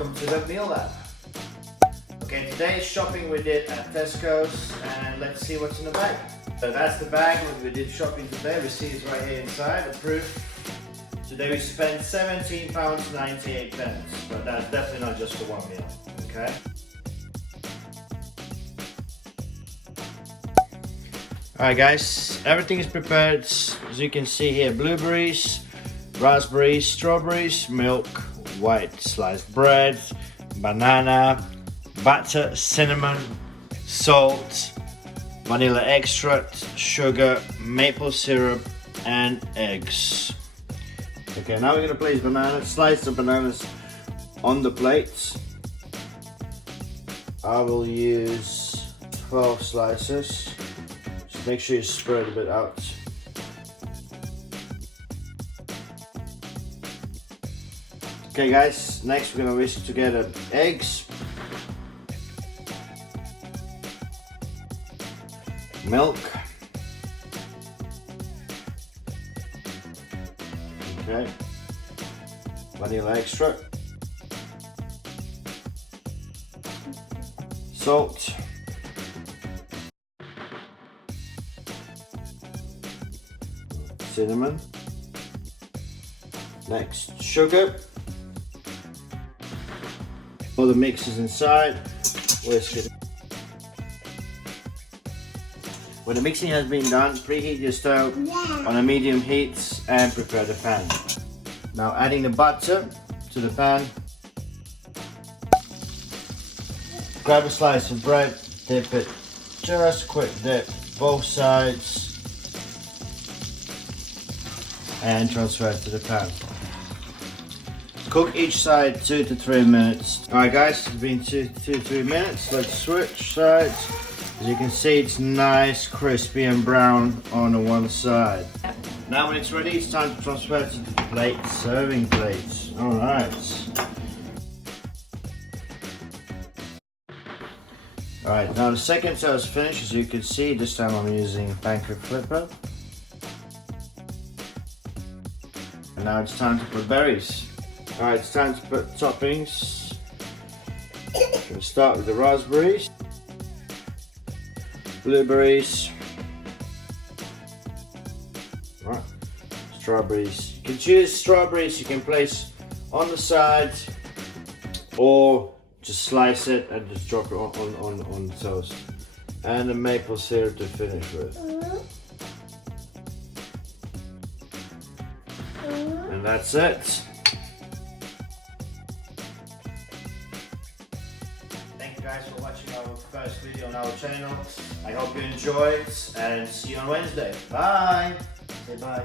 welcome to the meal lab. Okay, today's shopping we did at Tesco's, and let's see what's in the bag. So that's the bag when we did shopping today. Receipts right here inside, the proof. Today we spent £17.98, but that's definitely not just for one meal, okay? Alright guys, everything is prepared. As you can see here, blueberries, raspberries, strawberries, milk, white sliced bread, banana, butter, cinnamon, salt, vanilla extract, sugar, maple syrup, and eggs. Okay, now we're going to place slice the bananas on the plates. I will use 12 slices. Just make sure you spread a bit out. Okay guys, next we're going to whisk together eggs, milk, okay, vanilla extract, salt, cinnamon, next sugar. All the mix is inside, whisk it. When the mixing has been done, preheat your stove on a medium heat and prepare the pan. Now adding the butter to the pan. Grab a slice of bread, dip it, just quick dip, both sides, and transfer it to the pan. Cook each side 2 to 3 minutes. Alright guys, it's been 2 to 3 minutes. Let's switch sides. As you can see, it's nice, crispy and brown on the one side. Now when it's ready, it's time to transfer it to the plate, serving plates. Alright. Alright, now the second side is finished. As you can see, this time I'm using a pancake flipper. And now it's time to put berries. Alright, it's time to put toppings. We'll start with the raspberries, blueberries, right, strawberries. You can choose strawberries you can place on the side, or just slice it and just drop it on the toast. And the maple syrup to finish with. And that's it. Thank you guys for watching our first video on our channel. I hope you enjoyed and see you on Wednesday. Bye. Say bye.